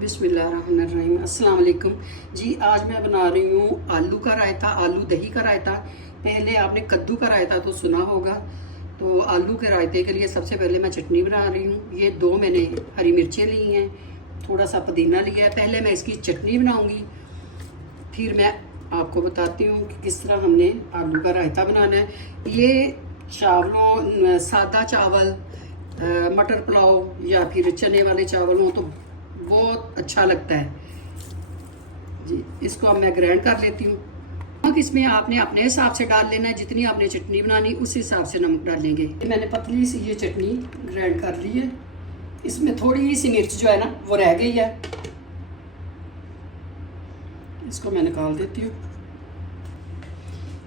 बिस्मिल्लाहिर्रहमानिर्रहीम। अस्सलाम वालेकुम जी। आज मैं बना रही हूँ आलू का रायता, आलू दही का रायता। पहले आपने कद्दू का रायता तो सुना होगा। तो आलू के रायते के लिए सबसे पहले मैं चटनी बना रही हूँ। ये 2 मैंने हरी मिर्चें ली हैं, थोड़ा सा पुदीना लिया है। पहले मैं इसकी चटनी बनाऊँगी, फिर मैं आपको बताती हूँ कि किस तरह हमने आलू का रायता बनाना है। ये चावलों, सादा चावल, मटर पुलाव या फिर चने वाले चावल हो तो बहुत अच्छा लगता है जी। इसको अब मैं ग्राइंड कर लेती हूँ। नमक इसमें आपने अपने हिसाब से डाल लेना है, जितनी आपने चटनी बनानी उस हिसाब से नमक डालेंगे। मैंने पतली सी ये चटनी ग्राइंड कर ली है। इसमें थोड़ी सी मिर्च जो है ना वो रह गई है, इसको मैं निकाल देती हूँ।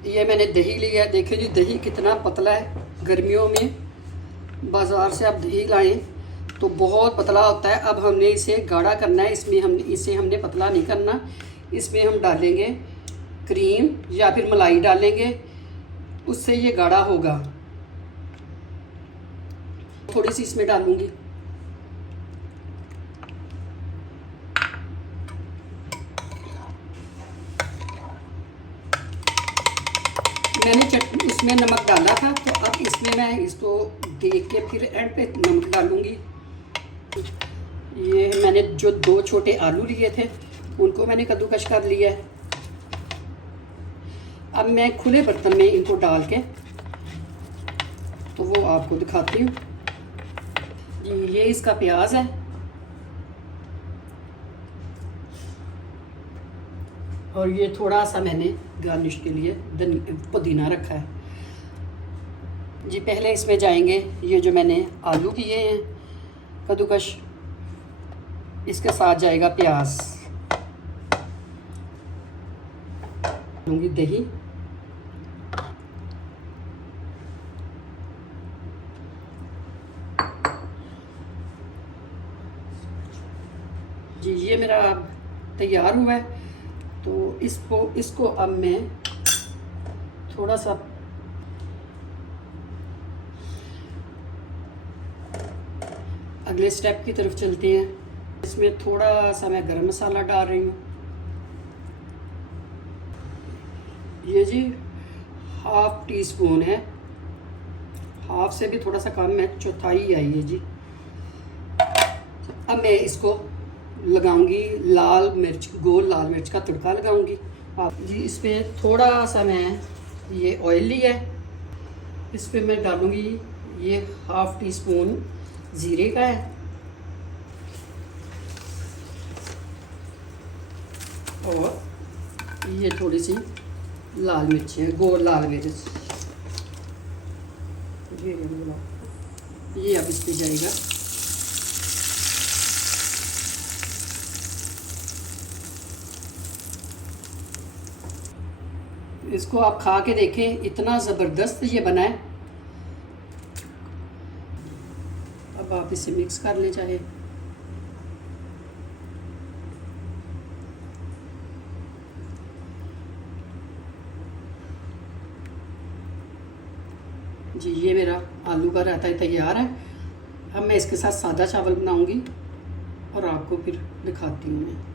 ये मैंने दही लिया है, देखिए जी दही कितना पतला है। गर्मियों में बाज़ार से आप दही लाएं तो बहुत पतला होता है। अब हमने इसे गाढ़ा करना है। इसे हमने पतला नहीं करना। इसमें हम डालेंगे क्रीम या फिर मलाई डालेंगे, उससे ये गाढ़ा होगा। थोड़ी सी इसमें डालूंगी। मैंने इसमें नमक डाला था, तो अब इसमें मैं इसको देख के फिर एंड पे नमक डालूंगी। ये मैंने जो 2 छोटे आलू लिए थे उनको मैंने कद्दूकश कर लिया है। अब मैं खुले बर्तन में इनको डाल के तो वो आपको दिखाती हूँ। ये इसका प्याज है और ये थोड़ा सा मैंने गार्निश के लिए पुदीना रखा है जी। पहले इसमें जाएंगे ये जो मैंने आलू किए हैं कद्दूकश, इसके साथ जाएगा प्याज, लूँगी दही, जी। ये मेरा तैयार हुआ है। तो इसको अब मैं थोड़ा सा अगले स्टेप की तरफ चलते हैं। इसमें थोड़ा सा मैं गरम मसाला डाल रही हूँ। ये जी 1/2 टीस्पून है, हाफ से भी थोड़ा सा कम है, 1/4 आई है जी। अब मैं इसको लगाऊंगी लाल मिर्च, गोल लाल मिर्च का तड़का लगाऊंगी आप जी। इसमें थोड़ा सा मैं ये ऑयल लिया है, इस पर मैं डालूंगी ये 1/2 टीस्पून जीरे का है, और ये थोड़ी सी लाल मिर्च है, गोल लाल मिर्च। ये अब इस पे जाएगा। इसको आप खा के देखें, इतना ज़बरदस्त ये बना है। अब आप इसे मिक्स कर लें चाहे। जी ये मेरा आलू का रायता तैयार है। अब मैं इसके साथ सादा चावल बनाऊंगी और आपको फिर दिखाती हूँ मैं।